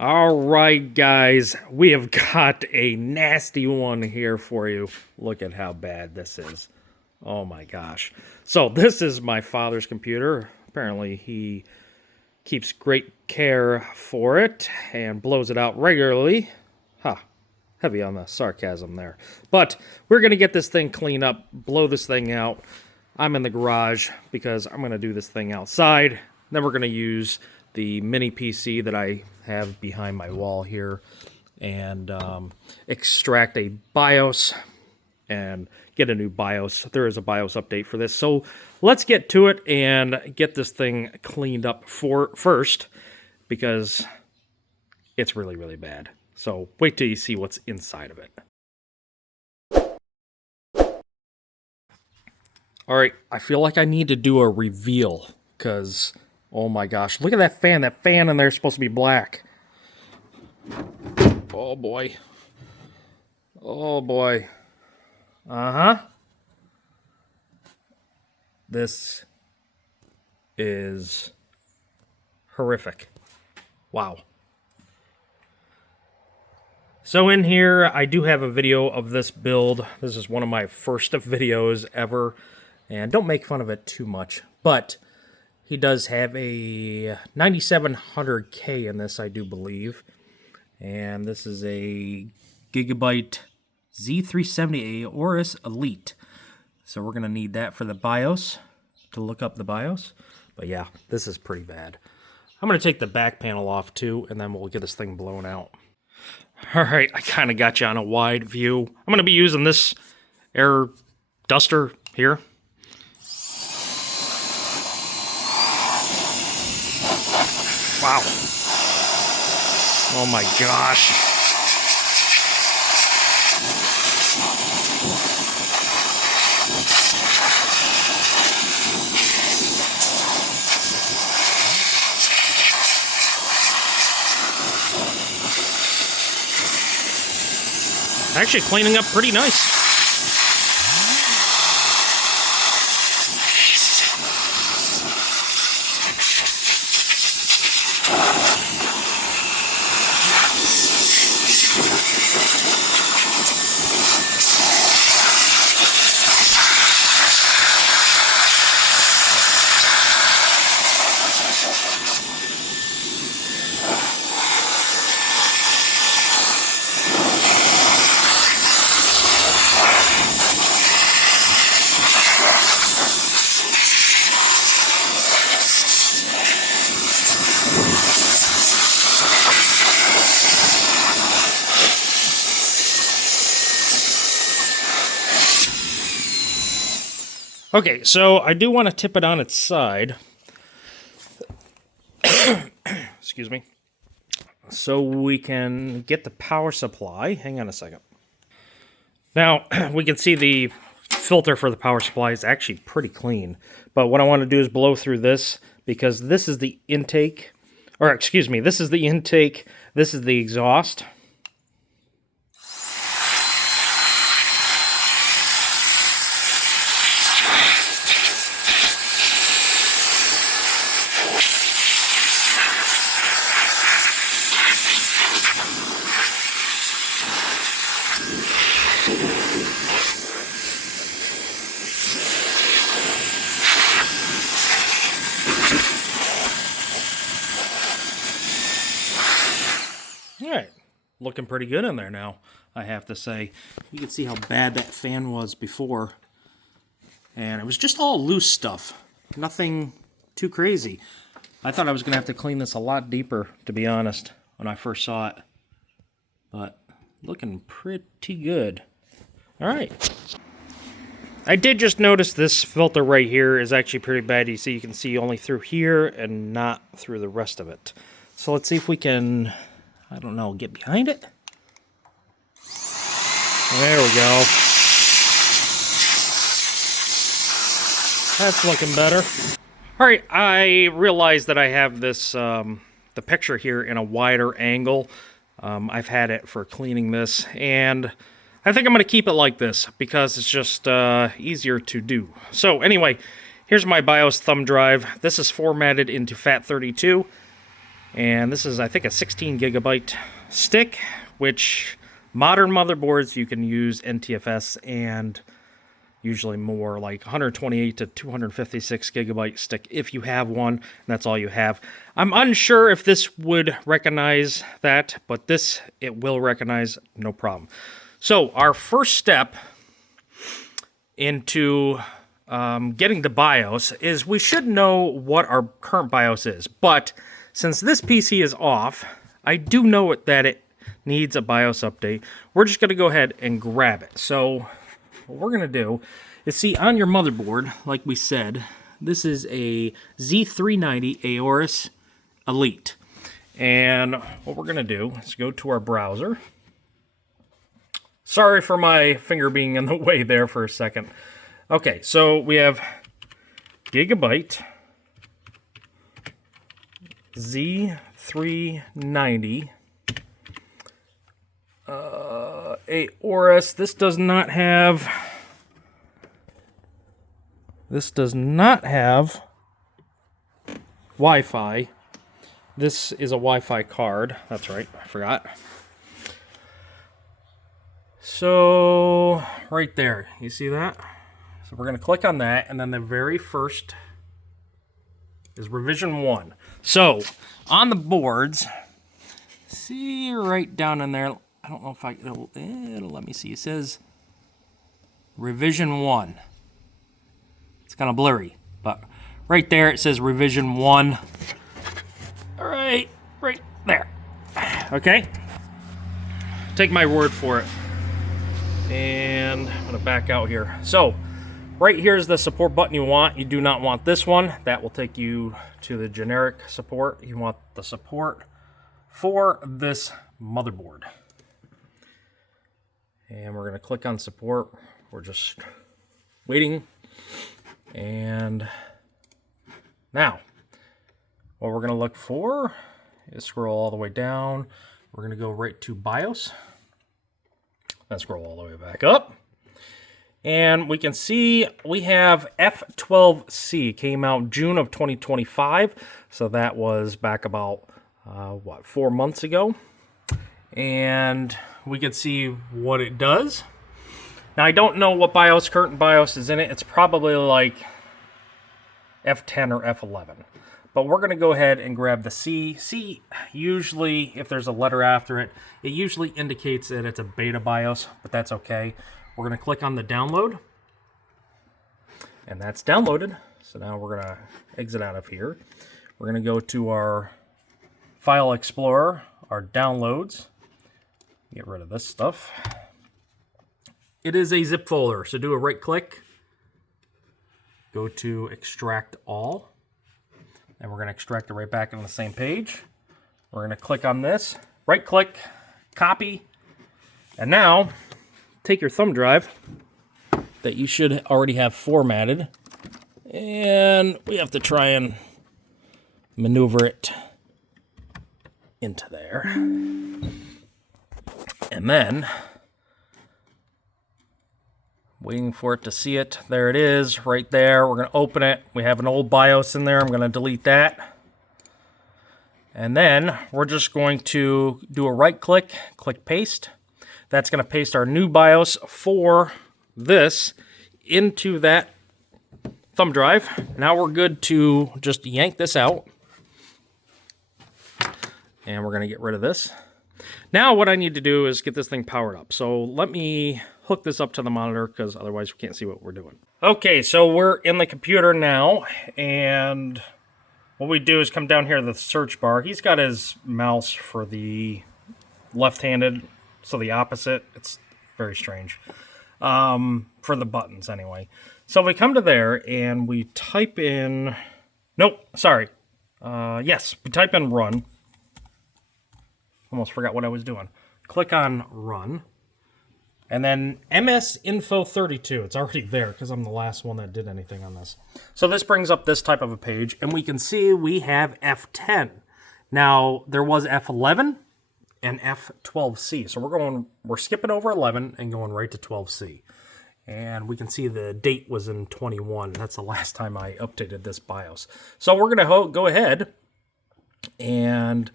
All right, guys, we have got a nasty one here for you. Look at how bad this is. Oh my gosh. So this is my father's computer. Apparently he keeps great care for it and blows it out regularly. Heavy on the sarcasm there. But we're going to get this thing cleaned up, blow this thing out. I'm in the garage because I'm going to do this thing outside. Then we're going to use the mini PC that I have behind my wall here and extract a BIOS and get a new BIOS. There is a BIOS update for this. So let's get to it and get this thing cleaned up first because it's really, really bad. So wait till you see what's inside of it. All right, I feel like I need to do a reveal because, oh my gosh, look at that fan. That fan in there is supposed to be black. Oh boy. Oh boy. Uh-huh. This is horrific. Wow. So in here, I do have a video of this build. This is one of my first videos ever, and don't make fun of it too much. But he does have a 9700K in this, I do believe. And this is a Gigabyte Z370 Aorus Elite. So we're going to need that for the BIOS, to look up the BIOS. But yeah, this is pretty bad. I'm going to take the back panel off too, and then we'll get this thing blown out. Alright, I kind of got you on a wide view. I'm going to be using this air duster here. Wow. Oh my gosh. Actually cleaning up pretty nice. Okay, so I do want to tip it on its side. Excuse me. So we can get the power supply. Hang on a second. Now, we can see the filter for the power supply is actually pretty clean. But what I want to do is blow through this because this is the intake. Or, excuse me, this is the intake. This is the exhaust. Alright, looking pretty good in there now, I have to say. You can see how bad that fan was before. And it was just all loose stuff. Nothing too crazy. I thought I was going to have to clean this a lot deeper, to be honest, when I first saw it. But looking pretty good. Alright. I did just notice this filter right here is actually pretty bad. You see, you can see only through here and not through the rest of it. So let's see if we can, I don't know, get behind it. There we go. That's looking better. Alright, I realize that I have this, the picture here in a wider angle. I've had it for cleaning this, and I think I'm going to keep it like this because it's just easier to do. So anyway, here's my BIOS thumb drive. This is formatted into FAT32, And this is, I think, a 16 gigabyte stick, which modern motherboards you can use NTFS and usually more, like 128 to 256 gigabyte stick if you have one, and that's all you have. I'm unsure if this would recognize that, but this it will recognize, no problem. So our first step into getting the BIOS is we should know what our current BIOS is, but since this PC is off, I do know that it needs a BIOS update. We're just going to go ahead and grab it. So what we're going to do is, see, on your motherboard, like we said, this is a Z370 Aorus Elite. And what we're going to do is go to our browser. Sorry for my finger being in the way there for a second. Okay, so we have Gigabyte Z390 Aorus. This does not have Wi-Fi. This is a Wi-Fi card. That's right, I forgot. So right there, you see that? So we're going to click on that, and then the very first is revision 1. So on the boards, see right down in there, I don't know if it'll let me see. It says revision 1. It's kind of blurry, but right there it says revision 1. All right there. Okay. Take my word for it. And I'm going to back out here. So right here is the support button you want. You do not want this one. That will take you to the generic support. You want the support for this motherboard. And we're going to click on support. We're just waiting. And now, what we're going to look for is scroll all the way down. We're going to go right to BIOS. Then scroll all the way back up. And we can see we have F12C. Came out June of 2025. So that was back about, 4 months ago. And we can see what it does. Now, I don't know what BIOS, current BIOS is in it. It's probably like F10 or F11. But we're going to go ahead and grab the C. C, usually, if there's a letter after it, it usually indicates that it's a beta BIOS, but that's okay. We're going to click on the download. And that's downloaded. So now we're going to exit out of here. We're going to go to our File Explorer, our downloads. Get rid of this stuff. It is a zip folder, so do a right click. Go to Extract All. And we're going to extract it right back on the same page. We're going to click on this, right click, copy, and now take your thumb drive that you should already have formatted, and we have to try and maneuver it into there. And then, waiting for it to see it. There it is, right there. We're going to open it. We have an old BIOS in there. I'm going to delete that. And then we're just going to do a right click, click paste. That's going to paste our new BIOS for this into that thumb drive. Now we're good to just yank this out. And we're going to get rid of this. Now what I need to do is get this thing powered up. So let me hook this up to the monitor, because otherwise we can't see what we're doing. Okay, so we're in the computer now, and what we do is come down here to the search bar. He's got his mouse for the left-handed, so the opposite. It's very strange. For the buttons, anyway. So we come to there, and we type in... Nope, sorry. Yes, we type in run. Almost forgot what I was doing. Click on run. And then MS Info 32. It's already there because I'm the last one that did anything on this. So this brings up this type of a page, and we can see we have F10. Now, there was F11 and F12C. So we're skipping over 11 and going right to 12C. And we can see the date was in 21. That's the last time I updated this BIOS. So we're going to go ahead And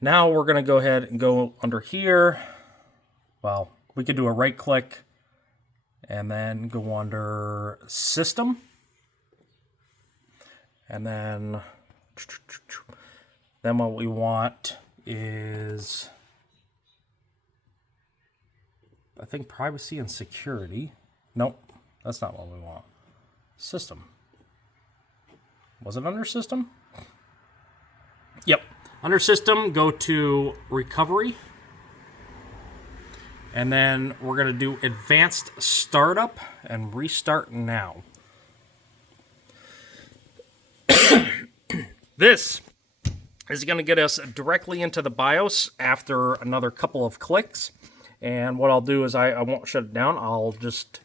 now we're going to go ahead and go under here. Well, we could do a right click and then go under System. And then what we want is, I think, Privacy and Security. Nope, that's not what we want. System. Was it under System? Yep. Under System, go to Recovery. And then we're going to do Advanced Startup and Restart Now. This is going to get us directly into the BIOS after another couple of clicks. And what I'll do is I won't shut it down. I'll just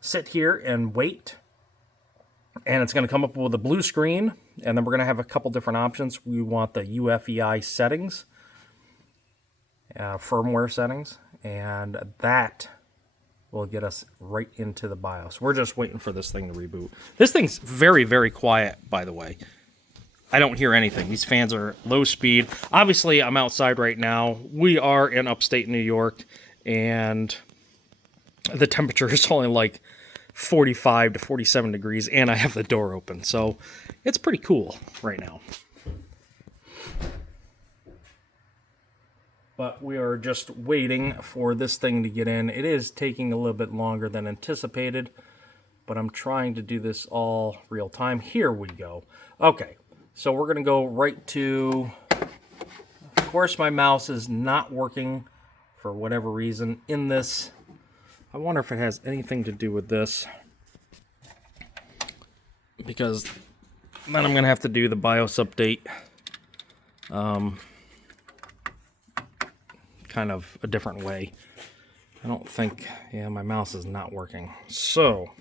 sit here and wait. And it's going to come up with a blue screen. And then we're going to have a couple different options. We want the UEFI settings, firmware settings, and that will get us right into the BIOS. We're just waiting for this thing to reboot. This thing's very, very quiet, by the way. I don't hear anything. These fans are low speed. Obviously, I'm outside right now. We are in upstate New York, and the temperature is only like 45 to 47 degrees, and I have the door open, so it's pretty cool right now. But we are just waiting for this thing to get in. It is taking a little bit longer than anticipated, but I'm trying to do this all real time. Here we go. Okay, so we're going to go right to, of course, my mouse is not working for whatever reason in this. I wonder if it has anything to do with this, because then I'm going to have to do the BIOS update kind of a different way. I don't think, yeah, my mouse is not working. So,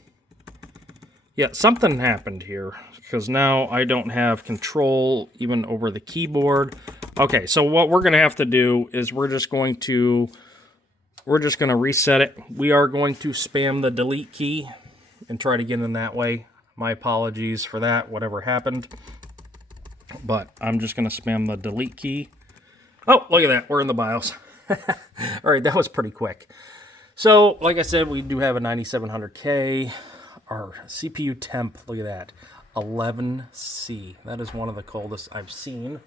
yeah, something happened here, because now I don't have control even over the keyboard. Okay, so what we're going to have to do is we're just going to reset it. We are going to spam the delete key and try to get in that way. My apologies for that, whatever happened. But I'm just going to spam the delete key. Oh, look at that. We're in the BIOS. All right, that was pretty quick. So, like I said, we do have a 9700K. Our CPU temp, look at that, 11C. That is one of the coldest I've seen.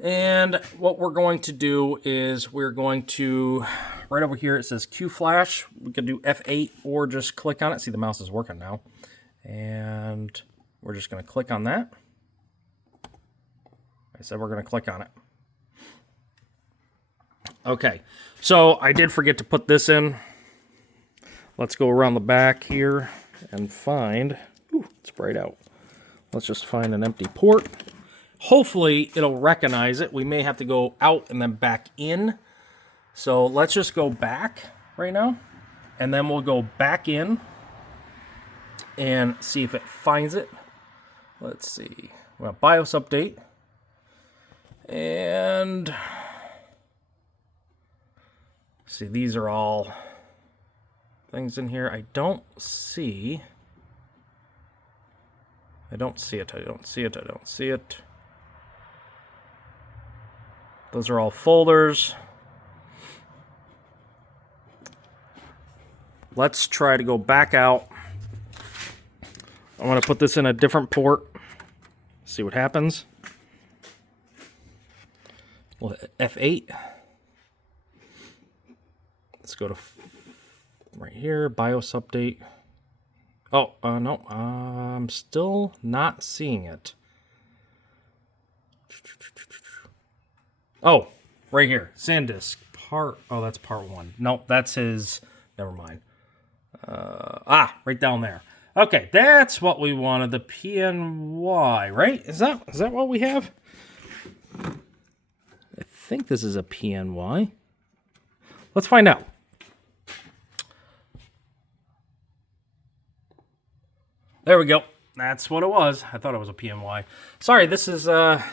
And what we're going to do is we're going to, right over here it says Q Flash. We can do F8 or just click on it. See, the mouse is working now. And we're just going to click on that. I said we're going to click on it. Okay, so I did forget to put this in. Let's go around the back here and find, ooh, it's bright out. Let's just find an empty port. Hopefully it'll recognize it. We may have to go out and then back in. So let's just go back right now, and then we'll go back in and see if it finds it. Let's see. Well, BIOS update. And see, these are all things in here. I don't see it. Those are all folders. Let's try to go back out. I'm going to put this in a different port. See what happens. We'll hit F8. Let's go to right here, BIOS update. Oh, no, I'm still not seeing it. Oh, right here, SanDisk part. Oh, that's part 1. Nope, that's his. Never mind. Right down there. Okay, that's what we wanted. The PNY, right? Is that what we have? I think this is a PNY. Let's find out. There we go. That's what it was. I thought it was a PNY. Sorry, this is a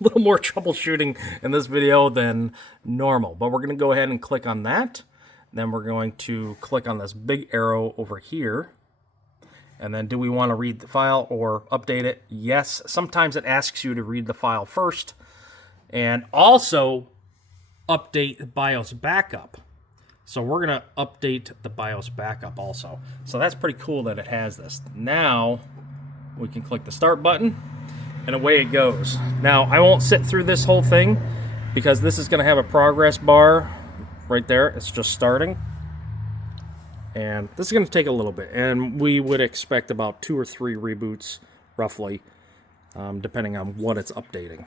little more troubleshooting in this video than normal. But we're going to go ahead and click on that. Then we're going to click on this big arrow over here. And then do we want to read the file or update it? Yes. Sometimes it asks you to read the file first. And also update the BIOS backup. So we're going to update the BIOS backup also. So that's pretty cool that it has this. Now we can click the start button and away it goes. Now I won't sit through this whole thing because this is going to have a progress bar right there. It's just starting. And this is going to take a little bit, and we would expect about 2 or 3 reboots, roughly, depending on what it's updating.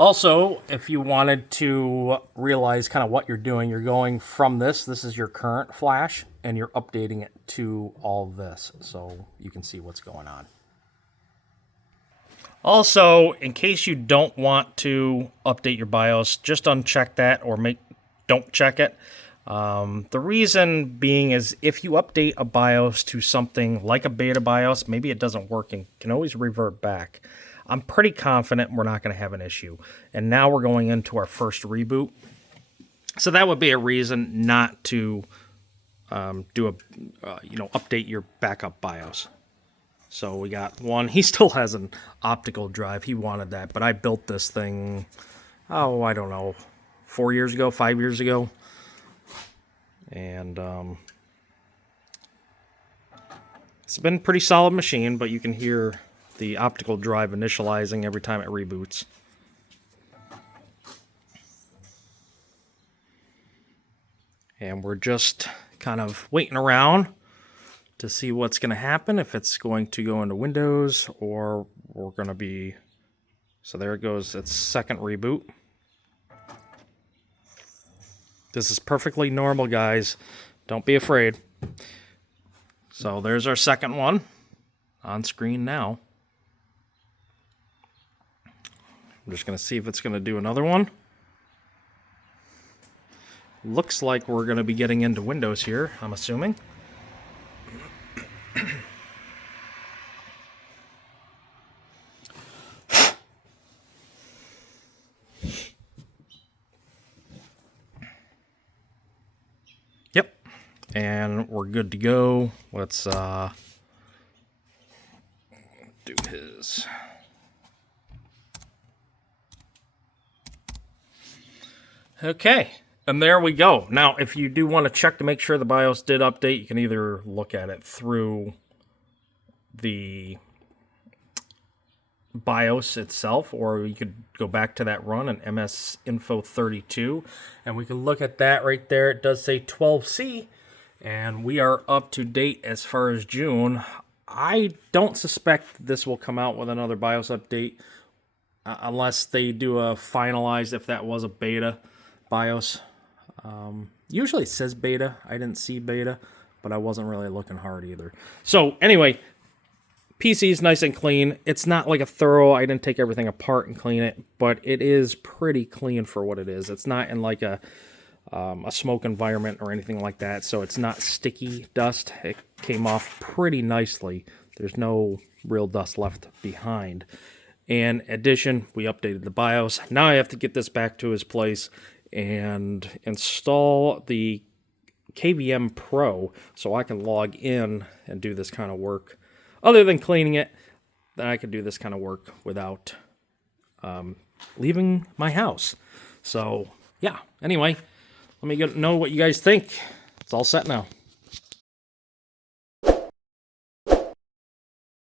Also, if you wanted to realize kind of what you're doing, you're going from this is your current flash, and you're updating it to all this, so you can see what's going on. Also, in case you don't want to update your BIOS, just uncheck that or don't check it. The reason being is if you update a BIOS to something like a beta BIOS, maybe it doesn't work and can always revert back. I'm pretty confident we're not going to have an issue. And now we're going into our first reboot. So that would be a reason not to update your backup BIOS. So we got one. He still has an optical drive. He wanted that, but I built this thing, I don't know, 4 years ago, 5 years ago. And it's been a pretty solid machine, but you can hear the optical drive initializing every time it reboots. And we're just kind of waiting around to see what's going to happen, if it's going to go into Windows or we're going to be... So there it goes, its second reboot. This is perfectly normal, guys. Don't be afraid. So there's our second one on screen now. I'm just going to see if it's going to do another one. Looks like we're going to be getting into Windows here, I'm assuming. Yep. And we're good to go. Let's do his... Okay, and there we go. Now, if you do want to check to make sure the BIOS did update, you can either look at it through the BIOS itself, or you could go back to that run in MS Info 32, and we can look at that right there. It does say 12C, and we are up to date as far as June. I don't suspect this will come out with another BIOS update unless they do a finalized, if that was a beta BIOS. Usually it says beta. I didn't see beta, but I wasn't really looking hard either. So anyway, PC is nice and clean. It's not like a thorough, I didn't take everything apart and clean it, but it is pretty clean for what it is. It's not in like a smoke environment or anything like that, so it's not sticky dust. It came off pretty nicely. There's no real dust left behind. In addition, we updated the BIOS. Now I have to get this back to his place and install the KVM Pro so I can log in and do this kind of work. Other than cleaning it, then I can do this kind of work without leaving my house. So, yeah. Anyway, let me know what you guys think. It's all set now.